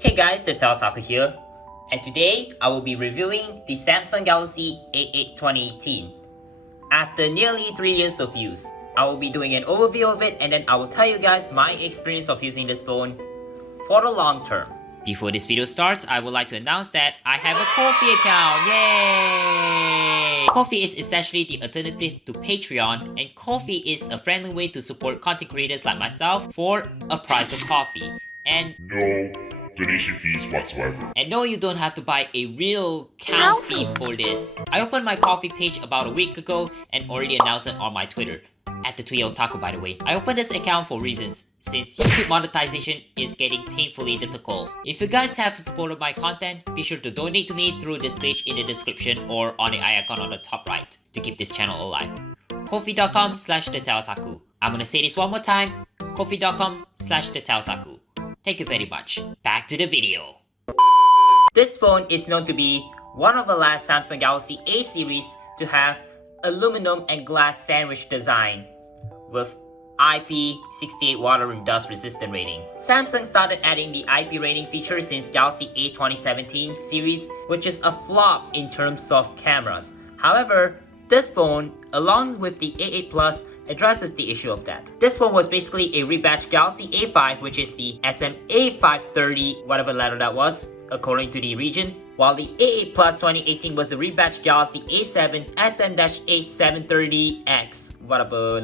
Hey guys, TheTechOtaku here, and today I will be reviewing the Samsung Galaxy A8 2018. After nearly 3 years of use, I will be doing an overview of it and then I will tell you guys my experience of using this phone for the long term. Before this video starts, I would like to announce that I have a Ko-fi account, yay! Ko-fi is essentially the alternative to Patreon, and Ko-fi is a friendly way to support content creators like myself for a price of coffee. And no donation fees whatsoever. And no, you don't have to buy a real cow fee for this. I opened my Ko-fi page about a week ago and already announced it on my Twitter. At TheTechOtaku, by the way. I opened this account for reasons, since YouTube monetization is getting painfully difficult. If you guys have supported my content, be sure to donate to me through this page in the description or on the icon on the top right to keep this channel alive. Ko-fi.com/TheTechOtaku. I'm gonna say this one more time. Ko-fi.com/TheTechOtaku. Thank you very much. Back to the video. This phone is known to be one of the last Samsung Galaxy A series to have aluminum and glass sandwich design with IP68 water and dust resistant rating. Samsung started adding the IP rating feature since Galaxy A 2017 series, which is a flop in terms of cameras. However, this phone, along with the A8 Plus, addresses the issue of that. This one was basically a rebadged Galaxy A5, which is the SMA530, whatever letter that was, according to the region, while the A8 Plus 2018 was a rebadged Galaxy A7 SM-A730X, whatever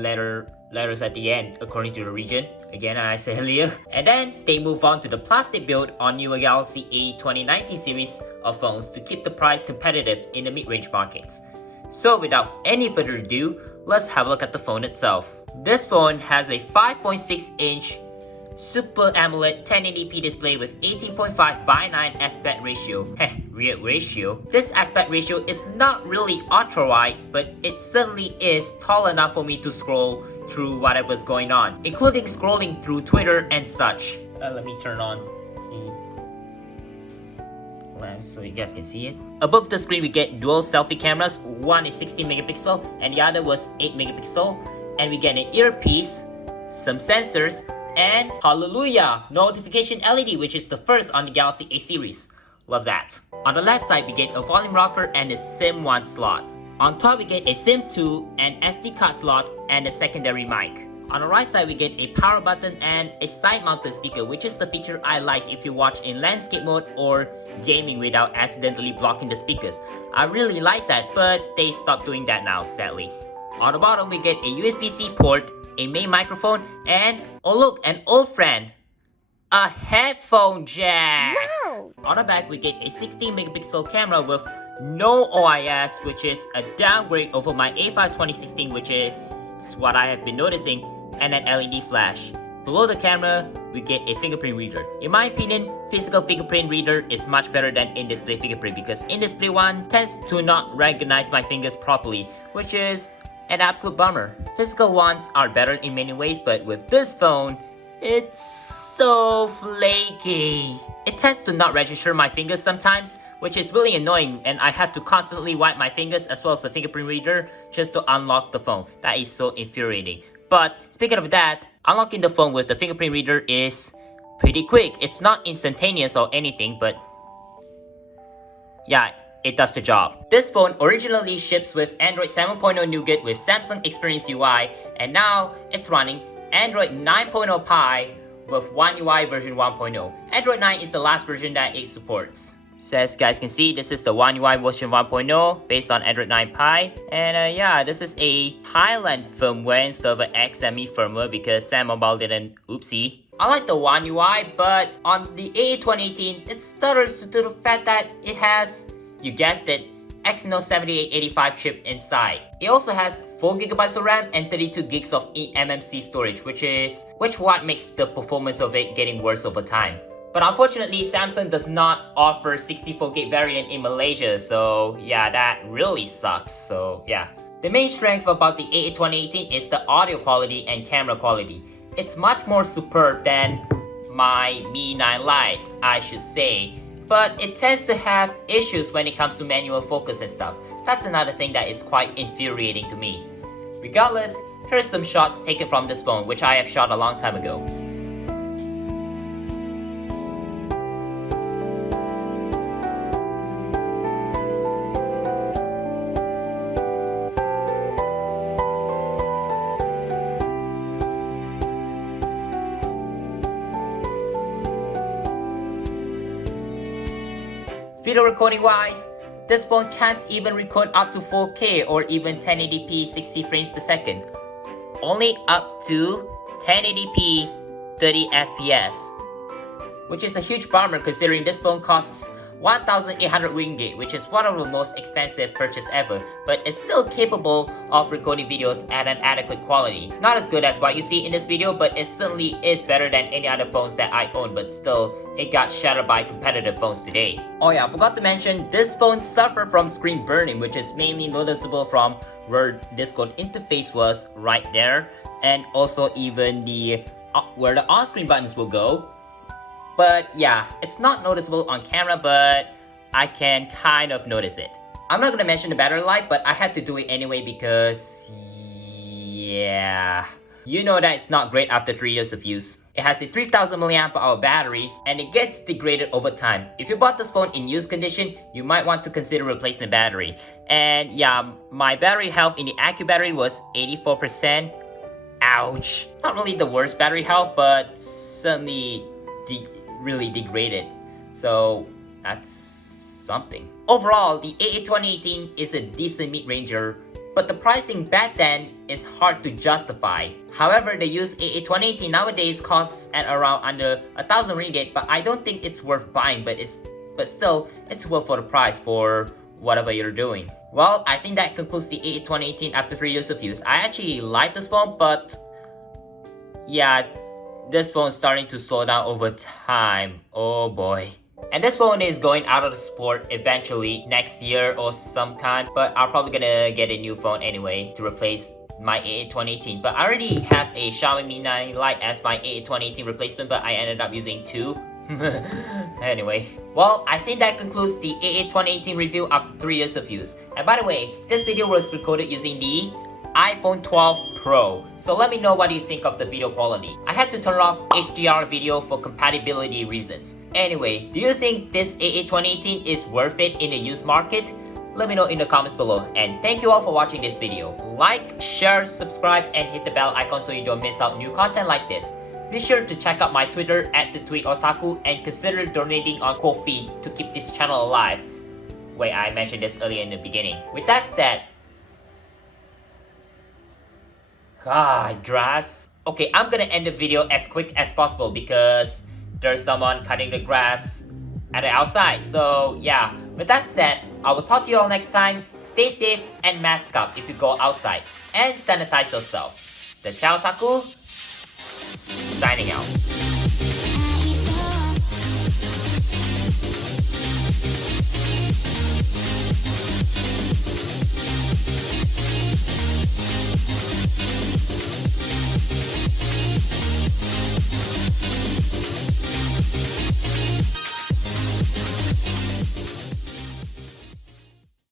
letters at the end, according to the region. Again, as I said earlier. And then they move on to the plastic build on newer Galaxy A 2019 series of phones to keep the price competitive in the mid-range markets. So without any further ado, let's have a look at the phone itself. This phone has a 5.6-inch Super AMOLED 1080p display with 18.5:9 aspect ratio. Heh, weird ratio. This aspect ratio is not really ultra wide, but it certainly is tall enough for me to scroll through whatever's going on, including scrolling through Twitter and such. Let me turn on the lens so you guys can see it. Above the screen we get dual selfie cameras. One is 16 megapixel and the other was 8 megapixel. And we get an earpiece, some sensors, and hallelujah, notification LED, which is the first on the Galaxy A series. Love that. On the left side we get a volume rocker and a SIM1 slot. On top we get a SIM2, an SD card slot, and a secondary mic. On the right side we get a power button and a side mounted speaker, which is the feature I like if you watch in landscape mode or gaming without accidentally blocking the speakers. I really like that, but they stopped doing that now, sadly. On the bottom we get a USB-C port, a main microphone, and oh look, an old friend, a headphone jack. Wow. On the back we get a 16 megapixel camera with no OIS, which is a downgrade over my A5 2016, which is what I have been noticing, and an LED flash. Below the camera we get a fingerprint reader. In my opinion, physical fingerprint reader is much better than in-display fingerprint because in-display one tends to not recognize my fingers properly, which is an absolute bummer. Physical ones are better in many ways, but with this phone, it's so flaky. It tends to not register my fingers sometimes, which is really annoying, and I have to constantly wipe my fingers as well as the fingerprint reader just to unlock the phone. That is so infuriating. But speaking of that, unlocking the phone with the fingerprint reader is pretty quick. It's not instantaneous or anything, but yeah, it does the job. This phone originally ships with Android 7.0 Nougat with Samsung Experience UI, and now it's running Android 9.0 Pie with One UI version 1.0. Android 9 is the last version that it supports. So as you guys can see, this is the One UI version 1.0 based on Android 9 Pie. And yeah, this is a Thailand firmware instead of an XME firmware because Sam Mobile didn't, oopsie. I like the One UI, but on the A 2018, it stutters due to the fact that it has, you guessed it, Exynos 7885 chip inside. It also has 4GB of RAM and 32GB of eMMC storage, which what makes the performance of it getting worse over time. But unfortunately, Samsung does not offer 64GB variant in Malaysia, so yeah, that really sucks. So yeah. The main strength about the A8 2018 is the audio quality and camera quality. It's much more superb than my Mi 9 Lite, I should say. But it tends to have issues when it comes to manual focus and stuff. That's another thing that is quite infuriating to me. Regardless, here's some shots taken from this phone, which I have shot a long time ago. Video recording wise, this phone can't even record up to 4K or even 1080p 60 frames per second. Only up to 1080p 30 FPS, which is a huge bummer considering this phone costs 1,800 ringgit, which is one of the most expensive purchase ever, but it's still capable of recording videos at an adequate quality. Not as good as what you see in this video, but it certainly is better than any other phones that I own, but still, it got shattered by competitive phones today. Oh yeah, I forgot to mention, this phone suffered from screen burning, which is mainly noticeable from where Discord interface was right there, and also even the where the on-screen buttons will go. But yeah, it's not noticeable on camera, but I can kind of notice it. I'm not gonna mention the battery life, but I had to do it anyway because yeah, you know that it's not great after 3 years of use. It has a 3000 mAh battery and it gets degraded over time. If you bought this phone in used condition, you might want to consider replacing the battery. And yeah, my battery health in the Accu battery was 84%. Ouch. Not really the worst battery health, but certainly really degraded. So that's something. Overall, the AA 2018 is a decent mid-ranger, but the pricing back then is hard to justify. However, the used AA 2018 nowadays costs at around under 1,000 ringgit, but I don't think it's worth buying, but still, it's worth for the price for whatever you're doing. Well, I think that concludes the AA 2018 after 3 years of use. I actually like this phone, but yeah, this phone's starting to slow down over time. Oh boy. And this phone is going out of support eventually next year or some kind, but I'm probably gonna get a new phone anyway to replace my AA 2018. But I already have a Xiaomi Mi 9 Lite as my AA 2018 replacement, but I ended up using two. Anyway, well, I think that concludes the AA 2018 review after 3 years of use. And by the way, this video was recorded using the iPhone 12 Pro. So let me know what you think of the video quality. I had to turn off HDR video for compatibility reasons. Anyway, do you think this AA 2018 is worth it in the used market? Let me know in the comments below. And thank you all for watching this video. Like, share, subscribe, and hit the bell icon so you don't miss out new content like this. Be sure to check out my Twitter at TheTechOtaku and consider donating on Ko-fi to keep this channel alive. Wait, I mentioned this earlier in the beginning. With that said, God, grass. Okay, I'm gonna end the video as quick as possible because there's someone cutting the grass at the outside. So yeah, with that said, I will talk to you all next time. Stay safe and mask up if you go outside. And sanitize yourself. TheTechOtaku, signing out.